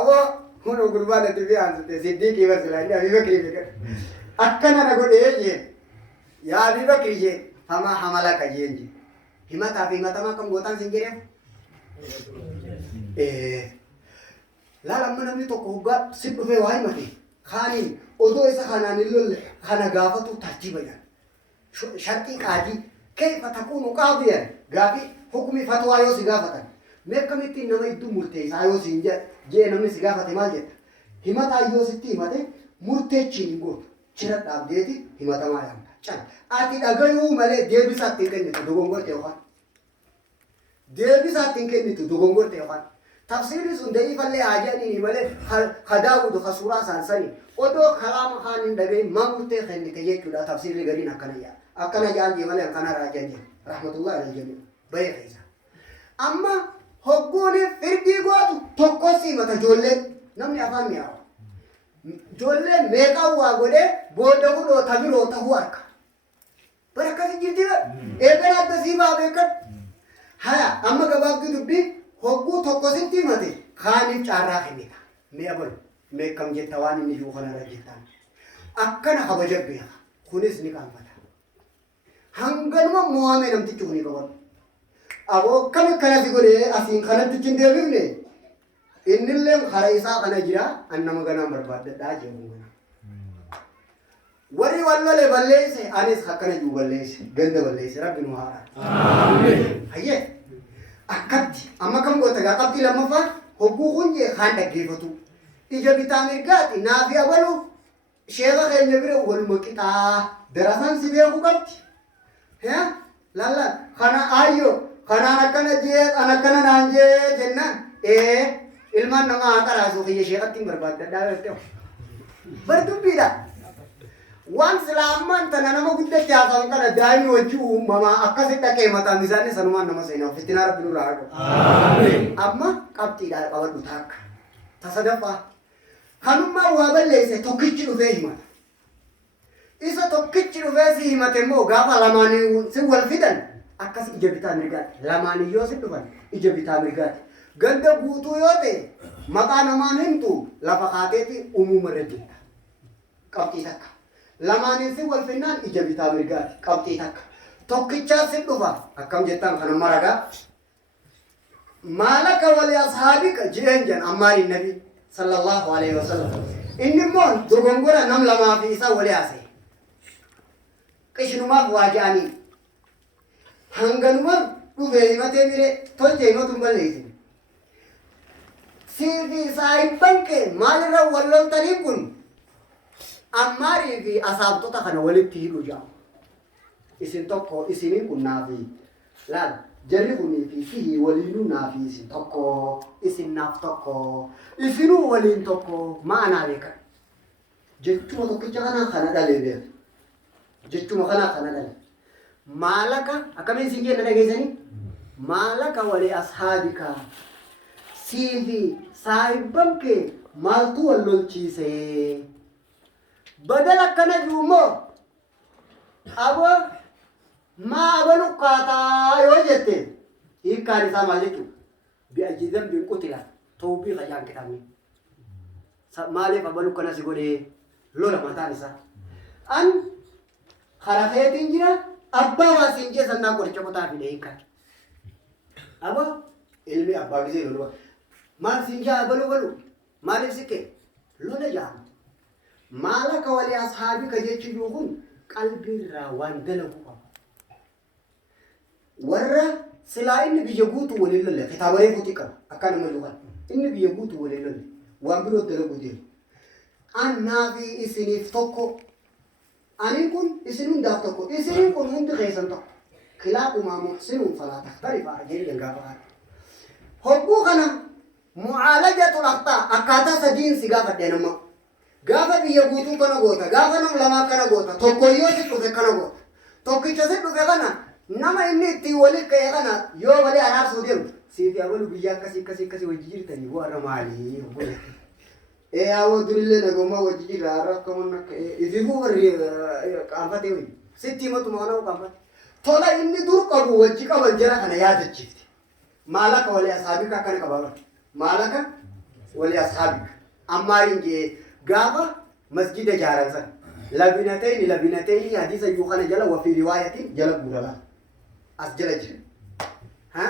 awo huno gurbaan ati bi'aan siddiqii barsilaani Abi Bakri beekat akkana na godhee jeen yaa Abi Bakri jeen hamaa hamalaka jeen jeen himataa fi himatamaa kam gootaan sin jedheef laala amma namni tokko hoggaa si dhufee waa himate kaaniin odoo isa kanaan hin lolle kana gaafatu tartiiba jedhan shartii qaadii kayfa takuunu qaadiyan gaafi hukmi fatwaa yoo si gaafatan mee akkamittiin nama idduu murteessaa yoo si jee namni si gaafate maal jedha himataa yoo sitti himate murteechiin hin gootu chira dhaabdeeti himatamaa yaamta can ati dhagayuu malee deebisaatti hin kennitu dogongorte yookaan deebisaatti hin kennitu dogongorte yookaan tafsiirri sun da'iifallee haajanii malee hadaawudu hasuuraa saansanii odoo kalaama kaan hin dhagayin maa murtee kennite jechuudha tafsiirri gadiin akkana jaan malee akkana raajan jee rahmatullah alayhi jamiin bayee keessa amma hogguuni firdii gootu tokkos himata ijoolleen namni afaan mi'aawa ijoolleen meeqaa waa godhee booda godhoo tabiroo tahuu harka bara akkasi jirti eegala adda siibaa beekan haya amma gabaabduu dubbii hogguu tokkositti himate kaaniif caarraa kennita mee abalu mee kam jetta waan inni jiru kanarra jettaan akkana kabaja beeka kunis ni qaanfata hanganuma mo'amee namtichi kuni qaban aboo kam akkanasi godhee asiin kanattichi hin deebifne innillee kara isaa kana jira annama ganaan barbaadadhaa jedhu gana warri wallole balleesse anis akkana jiru balleesse ganda balleesse rabbi nu haara amiin hayyee akkatti amma kam goota gaa qabxii lammaffaa hogguu kunjee kaan dhaggeeffatu ija bitaa mirgaati naafi abalu sheeka keenya bira waluma qixaa darasaan si beeku qabdi lalla kana aayyo خنا كنا جيت أنا كنا نانجي جنة إيه ilman nama akar asu kaya syekhatin berbada dah berdua beda wan selaman tanah nama gudde kya kan kana dai waju mama akka sitta ke mata mizane sanuman nama sena fitina rabbil alamin amin amma qabti da qawad utak tasadafa hanuma wa balle se tokkichi du fehima isa tokkichi du fesi himate mo gafa lamani si wal fidan akka si ijabita mirgat lamani yo sidufan ijabita mirgat ganda guutuu yoo ta'e maqaa namaan himtu lafa kaateeti uumuma irra jirta qabxii takka lamaaniin si wal finnaan ija bitaa mirgaati qabxii takka tokkichaa si dhufa akkam jettaan kana maragaa maalaka wali ashaabika jeen jan ammaari nabi sallallahu alaihi wasallam inni immoo dogongora nam lamaa fi isaa wali haasa'e qishnumaaf waajaanii hanganuma dhufee himatee mire tolchee himatuun balleessin Sirvi saahiban ke maalirra walloltanii kun ammaarii fi asaabtota kana walitti hidhu jaa isin tokko isiniin kun naafi laal jarri kunii fi fihi waliinuu naafi isin tokko isin naaf tokko isinuu waliin tokko ma'anaa beekan jechuma tokkicha kana dhalee beeku jechuma kana dhalee maalaka akkamiin isin jenna dhageessanii maalaka wali ashaabika Sirvi saahiban ke maaltu wallolchiise badala kana juumo abo maa abalu qaataa yoo jette hiikkaan isaa maal jechuudha bi'ajiizan bin qutila tawbii qayyaan kitaabni maaliif abalu kana si godhee lola mataan isaa an harafeetiin jira abbaa waa siin jeesan naa qoricha qotaa fide hiikkaan abo ilmi abbaa gisee lolwa maal sinjaa balu maaliif sikke lola jaama maalaka wali ashaabika jechuun kun qalbiirraa waan dalagu qaba warra silaa inni biyya guutuu waliin lolle kitaabalee fuutii qaba akka nama luqan inni biyya guutuu waliin lolle waan biroo dalagu deemu annaa fi isiniif tokko ani kun isin hundaaf tokko isin kun hundi keessan tokko kilaaqumaa muhsinuun falaa taxtarifa ajeen gaafa hogguu kana معالجة الأخطاء أكاتا سدين سيغافة دينما غافة بيغوتو كنا غوتا غافة نم لما كنا غوتا توكويو سيكو في كنا غوتا توكيشو سيكو في كنا نما إني تيولي كي كنا يو ولي أرار سوديم سيدي أولو بيا كسي وجيجير تاني وارا مالي إيه أو دللي نغوما وجيجير أرار كمانا إذي هو كامفة تيوي ستي ما تمانا وكامفة تولا إني دور قبو وجيكا وانجرا كنا يادة جيفتي مالك ولي أصحابي كاكنا كبابا مالك ولي أصحابك أمارين جي غابة مسجد جارنسا لبنتين حديث يوخنا جل وفي رواية جل بورلا أسجل جل ها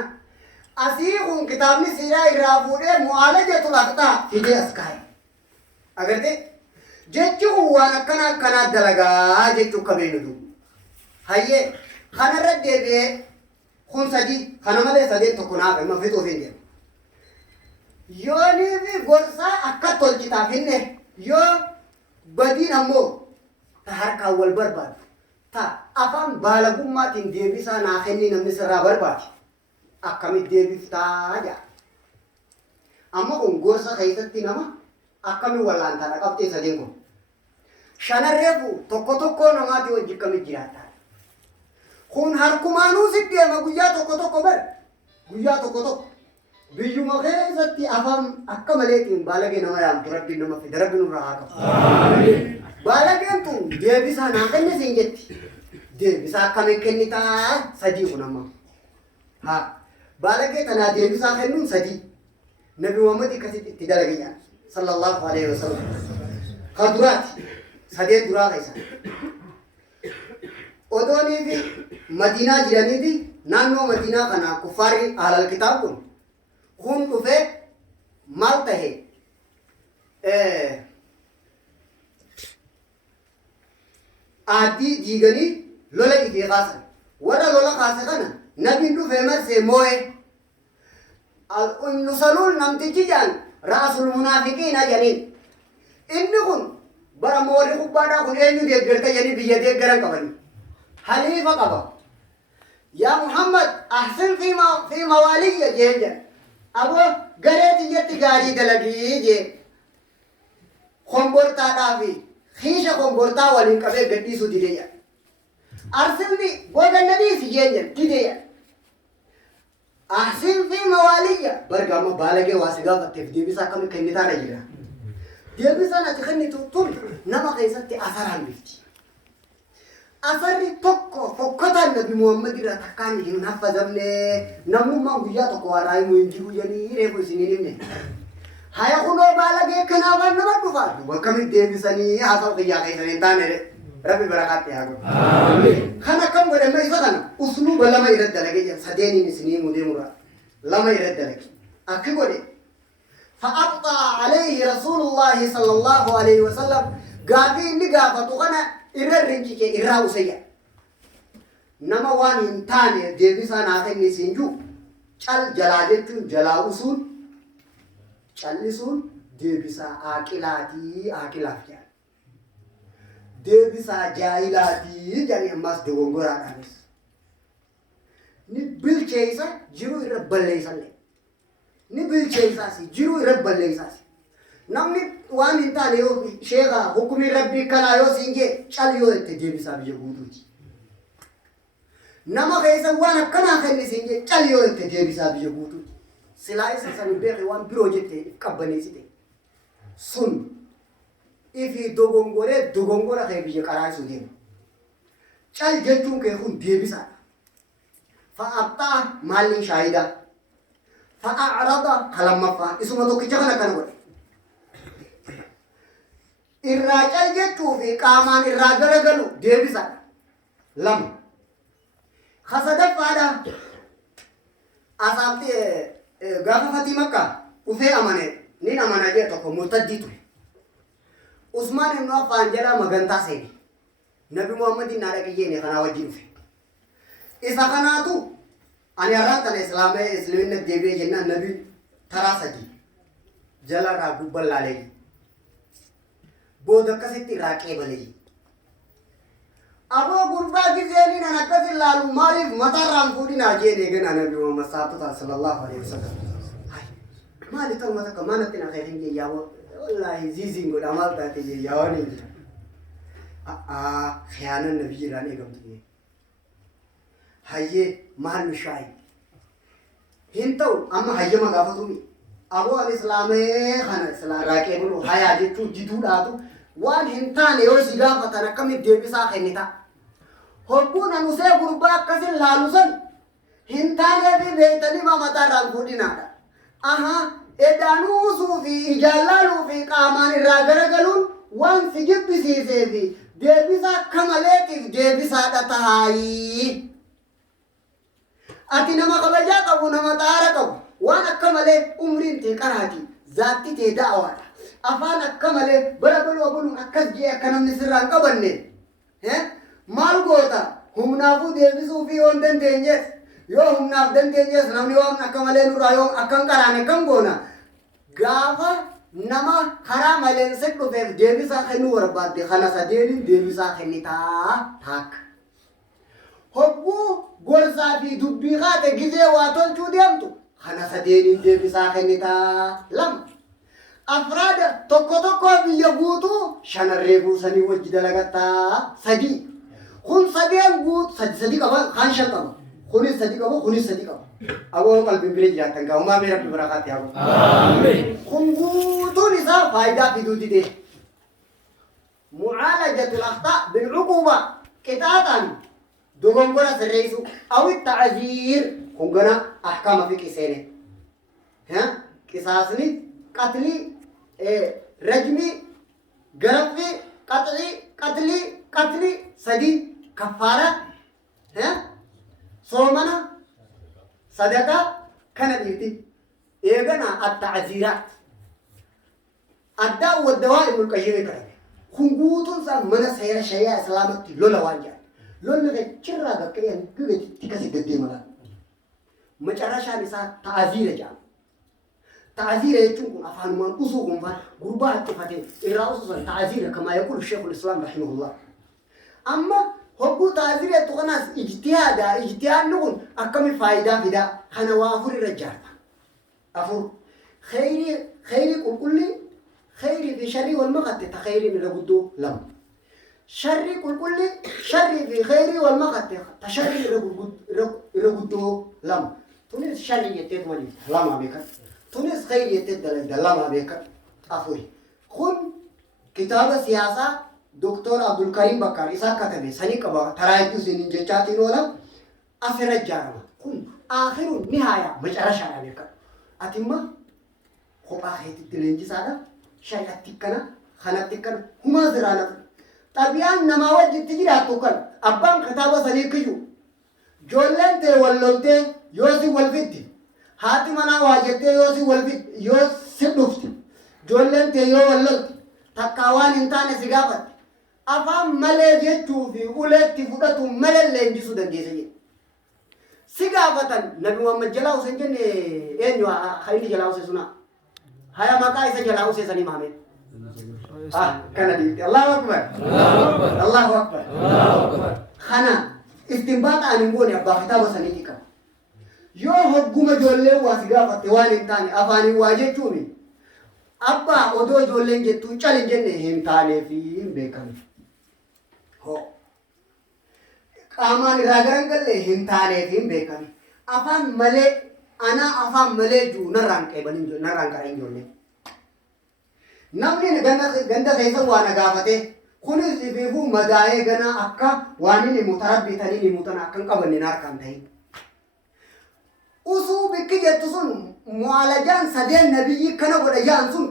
أسيهم كتاب سيرة الرافورة معالجة الأخطاء في جي أسكاي أگر تے جچو وانا كنا دلگا جچو كبينو دو هاي خنا رد دي بي خون سدي خنا ملي سدي تكونا ما في تو فين Yooni fi gorsa akka tolchitaaf hinne yoo badiin ammoo ta harkaan wal barbaadu ta afaan baalagummaatiin deebisaa naa kenni namni sirraa barbaade akkamit deebiftaa jaa amma kun gorsa keessatti nama akkami wallaantaadha qabxee sadeen kun shanarreefu tokko namaati wajji akkamit jiraattaa kun harkumaanuu sitti deema guyyaa tokko bar guyyaa tokko biyyuma keessatti afaan akka maleetiin baalagee nama yaamtu rabbiin nama fide rabbiin nurraa haa qabu. Amiin. Baalageen tun deebisaa naa kenne siin jetti. Deebisaa akkamii kennitaa sadii kun amma. Haa baalagee tanaa deebisaa kennuun sadii. Nabi Muhammad akkasitti itti dalagayyaa sallallahu alaihi wasallam. Ka duraati sadeen duraa keessa. Odoonii fi Madiinaa jiranii fi naannoo Madiinaa kana kuffaarri alal kitaab kun kun dhufe maal tahe addii diiganii lola ifee kaasan warra lola kaase kana nabiin dhufe marsee moo'e nusalul namtichi jaan raasul munaafiqiina janiin inni kun bara moorri kubbaadhaa kun eenyu deeggarta janii biyya deeggaran qabanii haliifa qaba يا محمد أحسن في موالي جيجا أبو قريت يتي قاري دلقي جي خمبرتا دافي خيشة خمبرتا ولين كبه قديسو ديديا أرسلني بوغا النبي سجيجا ديديا أحسن في موالي برقا ما بالغي واسقا فتفدي بسا كم كنتا رجلا دي بسا نتخني تطول نما قيستي أثران بفتي أثري توكو فكتا النبي محمد رتكاني هم نفذمني نمو ما ويا توكو وراي موينجيو جاني ريفو سنيني هيا خلو بالغي كنابان نما دفع وكم دي بساني حصل قيا قيساني تاني ربي بركاتي هاكو آمين خانا كم قد ما يسخنا أسلوب لما يرد لك سديني نسنين مديمورا لما يرد لك أكي قولي فأبطى عليه رسول الله صلى الله عليه وسلم قافي إني قافتو غنا إرى الرنجي إرى وسيا نما وان انتاني ديبسا ناخي نسنجو چل جلاجتون جلا أسول چلسون ديبسا آكلاتي آكلافيا ديبسا جايلاتي جاني أماس دوغورا دانس نبيل چيسا جيرو إربال ليسان نبيل چيسا سي جيرو إربال ليسان نمني وان انتاني يو شيخا حكمي ربي كنا يو سنجي چل يو ات ديبسا بيجبودوتي نما خيسا وانا كنا خيني سنجي چل يو ات ديبسا بيجبودوتي سلايسا سنبيخي وان بروجيكتي كباني سيتي سن إفي دوغونغورة خي بيجي كراي سودين چل جتون كي خون ديبسا فأبطأ مالي شاهدا فأعرض خلم مفا اسمه تو كيجانا كان قول الراجل جتو في قامان الراجل قالوا ديبسا لم خسد فادا أصابتي غافة فاطمة وفي أمانة نين أمانة جتو مرتديتو عثمان بن عفان جرا مغنتا سيدي نبي محمد ناركيني خنا وجين في إذا خناتو أنا رانت الإسلام إسلامين دبي جنا نبي تراسدي جلا راغو بلالي بودك سيتي راكي بلي أبو غربا جزيني نكسي لالو مالي مطرام فودي ناجيني جنا نبي محمد صلى الله عليه وسلم هاي مالي تلمتا كمان تنا خيرين جي يابو والله زيزين قد عمال تاتي يواني خيانة النبي راني قمتني هاي مال مشاي هنتو أما هاي ما قافتوني أبو الإسلام خانا إسلام راكي بلو هاي عجي تو جدو داتو وان هنتاني يو سيغافة نكمي ديبسا خينيتا هبونا نسي قربا كسل لالوسن هنتاني في بيتني ما مطار رنفودي نادا إدانوسو في إجلالو في قامان الراغرغلون وان سجب سيسي في ديبسا كماليتف ديبسا دتهاي أتي نما قبجا قبو نما تارا قبو وانا كمالي عمرين تكراتي ذاتي تدعوانا أفانا كمالي برابلو أبولون أكس جي أكنم نسران قبني مال قوتا هم نافو ديبسو في وندن دينجس yoo humnaaf dandeenyees namni waan akka malee nurraa yoo akkan qaraane kan goona gaafa nama karaa maleensa dhufeef deebisaa kennuu barbaadde kana sadeeniin deebisaa kennitaa taakka hobbuu gorsaa fi dubbii kaate gizee waa tolchuu deemtu kana sadeeniin deebisaa kennitaa lama afraada tokko biyya guutuu shanarree buusanii wajji dalagattaa sadii kun sadeen guut sadii qaba kaan shan qaba خوني صديقه أبو قلب بلي جاتن كا وما ميرا ببركات يا أبو آمين خنبوتو نساء فايدة في دودي ده معالجة الأخطاء بالعقوبة كتاتا دوغنغورا سريسو أو التعذير خنغنا أحكام في كيسينه ها كيساسني قتلي رجمي غرفي قتلي سدي كفارة ها صومنا صدقة كان ديتي إيجانا التعزيرات الدواء والدواء المكشرة كذا خنقوتون سام من سير شيء سلامتي لولا وانجا لولا كشرة كذا كذا تكسي قديم لا ما ترى نساء تعزير جام تعزير يتكون أفعال من أسوقهم فغربات تفتح إراوس تعزير كما يقول الشيخ الإسلام رحمه الله أما هو تعذير تقناس اجتهاد نقول أكمل فائدة فدا خنا وافر الرجال أفر خيري كل خيري في شري والمقت تخيري من رجودو لم شري كل شري في خيري والمقت تشري رجودو لم تونس شري يتد ولي لم أبيك تونس خير يتد لم أبيك أفوي خن كتاب سياسة دكتور عبد الكريم بكر إسا كتبه سني كبا ترايتو سنين جاتين ولا أفر الجارم كن آخر نهاية مجرى شارع بك أتما خو آخر تدلنجي سادا شايلة تكنا خنا تكنا هما زرانا طبيعا نما وجه تجري أتوكل أبان كتابة سني كيو جولن تي ولونتي يوسي والفيدي هاتي منا واجتي يوسي والفيد يوسي دفتي جولن تي يو ولونتي تكاوان انتاني سيغافت أفهم ملء جتو في أولاد تفوتاتو ملء لينجي سودان جيسي سيغافتا نبي محمد جلاو سنجن إنيو خليني جلاو سيسونا هيا مكا إسا جلاو سيساني محمد كان دي الله أكبر الله أكبر خنا استنباط عن نقول يا باختاب سنيتك يو هجوم جولة واسيغافت وان انتاني أفاني واجه تومي أبا أودو جولين جتو چالنجن هنتاني في بيكم هو कामान रागरंगल ले हिंताने थीं बेकन अफान मले अना अफान मले जो न रंग के बनी जो न रंग करेंगे उन्हें नमने गंदा कैसा वाना गावते खुने सिबेबू मजाए गना अक्का वानी ने मुतरब बिथनी ने मुतना अक्कन का बनने नार काम थे उसु बिक्की जत्तुसुन मुआलजान सदेन नबी कना बोला जान सुन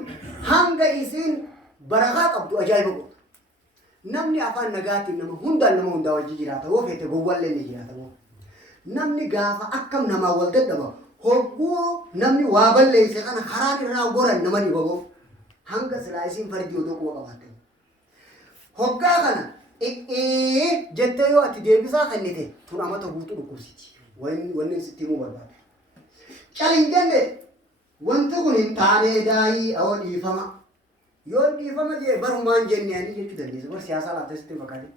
हम इसीन बरगा कब्दु अजाइब को namni afaan nagaati nama hunda wajji jiraata woo fete gowwalle ni jiraata woo namni gaafa akkam nama wal dadhaba hogguu namni waa balleeyse kana karaan irraa goran nama ni babo hanga silaayisiin fardii odoo quba qabaate hoggaa kana jettee yoo ati deebisaa kennite tun amata guutuu dhukkubsiti wanni sitti himuu barbaade calin jenne wanti kun hin taanee daayii awoo dhiifama يون دي فما جي برمان جني يعني جي كده ليس بس سياسة لا تستي مكاني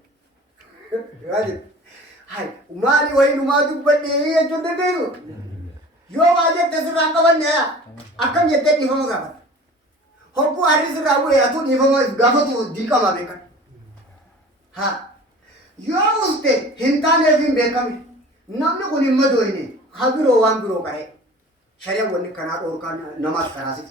واجد هاي ومالي وين وما تبغى دي جود ديو يو واجد تسرع كمان يا أكم جت دي فما كمان هو كو أريس رابو يا تو دي فما غافو تو دي كم أبيك ها يو أسته هنتان يفين بيكم نامنا كوني مدويني خبرو وان برو كره شريعة وني كنا اور كان نماز كراسي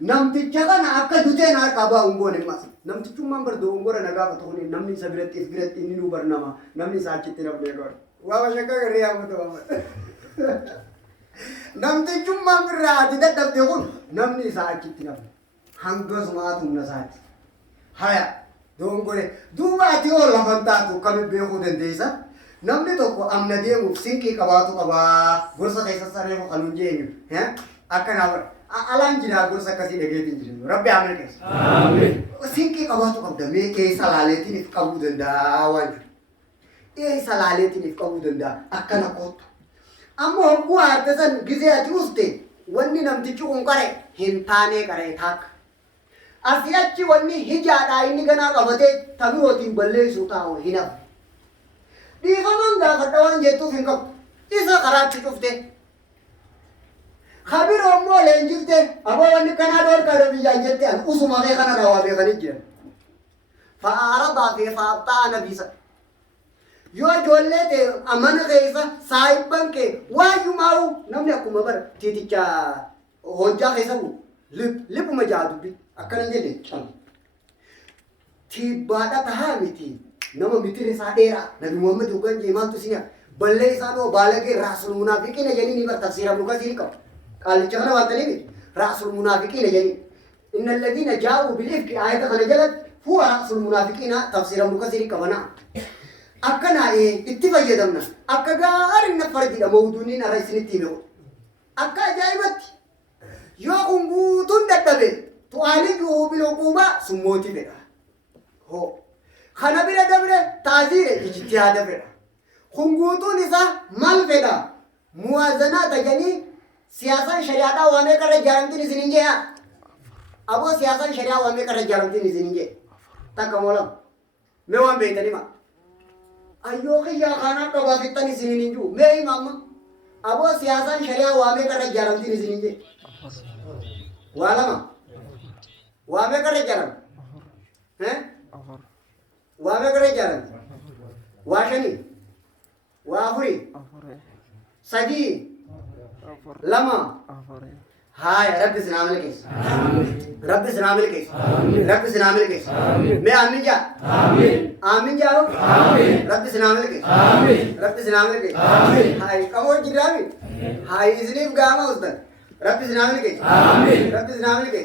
namticha kana akka dutee naa qaba ungoone mas namtichummaan bardo ungora nagaa batone namni sabiratti inni nu barnama namni saachitti rabbe gor waa shakka gariya mutu amma namtichummaan birraati dadhabde kun namni saachitti rabbe hanga sumaatum na saati haya dongore duubaati oo lafantaatu kami beekuu dandeessa namni tokko amna deemuuf sinqii qabaatu qabaa gorsa keessa saree kanuun jeenyu akkana bara alam jira gorsa kasih degetin jiru rabbi amin kes amin sinki kabatu kabda me ke salaleti ni kabu denda awan salaleti ni kabu denda akana kot ammo hobbu artesan gize ati uste wanni namti chukun kare hintane kare thak asiyachi wanni hijada inni gana qabate tabirotin balle suta o hinaf di famanga khatawan jetu finka isa kharati chufte خبير أمور لينجلته أبو وني كنادور كارو بيجانجته أن أسمع غير كندا وابيغنيجه فأعرض في فأبطأ نبيسا يو جولته أمان غيسا سايبان كي وايو ماو نمني أكو مبر تيتيكا هونجا غيسا مو لب مجادو بي أكنا نجلي چان تيبادا تهامتي نما متري ساديرا نبي محمد وكان جيمان تسينيا بلّي سانو بالغي رسول منافقين يعني نبر تفسير أبوكا سيريكا قال الشغلة واتليني رأس المنافقين يعني إن الذين جاءوا بالإفك آية خنجلت هو رأس المنافقين تفسير مكسر كمنا أكنا اتفاق يدمنا أكجار النفرد موجودين رئيس التيمو أكا جايبت يوم بوتون دتبه تعالجه بالعقوبة سموتي بنا هو خنا بنا دبره تعزير اجتهاد بنا خنقوتون إذا مال بنا موازنة تجني सियासन शरियाता वामे कर जारंती निज़िनिंगे या अबो सियासन शरिया वामे कर जारंती निज़िनिंगे ता कमोलम मैं वाम बेतनी मा أيوة يا خانا توبا في التاني سنين جو مي ماما أبو سياسة شريعة وامي كره جرام تاني سنين جي ولا ما وامي كره جرام ها وامي كره جرام واشني وافري سدي لما هاي رب سلام عليك رب سلام عليك رب سلام عليك मैं आमीन जा आमीन जाओ रब सलाम अलैहि रब सलाम अलैहि हाय कमोर जिरामी हाय इसलिए गामा उस्ताद रब सलाम अलैहि रब सलाम अलैहि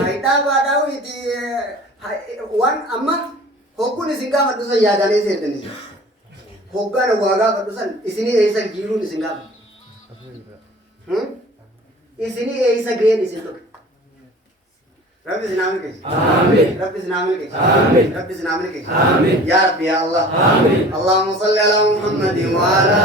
हाय ता बादाऊ इति हाय वन अम्मा होकु निसिंगा मदुसा यादाने से तनी होगा न वागा मदुसा इसने ऐसा जीरू निसिंगा इसने ऐसा ग्रेन निसिंगा رب سلام عليك آمين رب سلام عليك آمين رب سلام عليك آمين يا رب يا الله آمين اللهم صل على محمد وعلى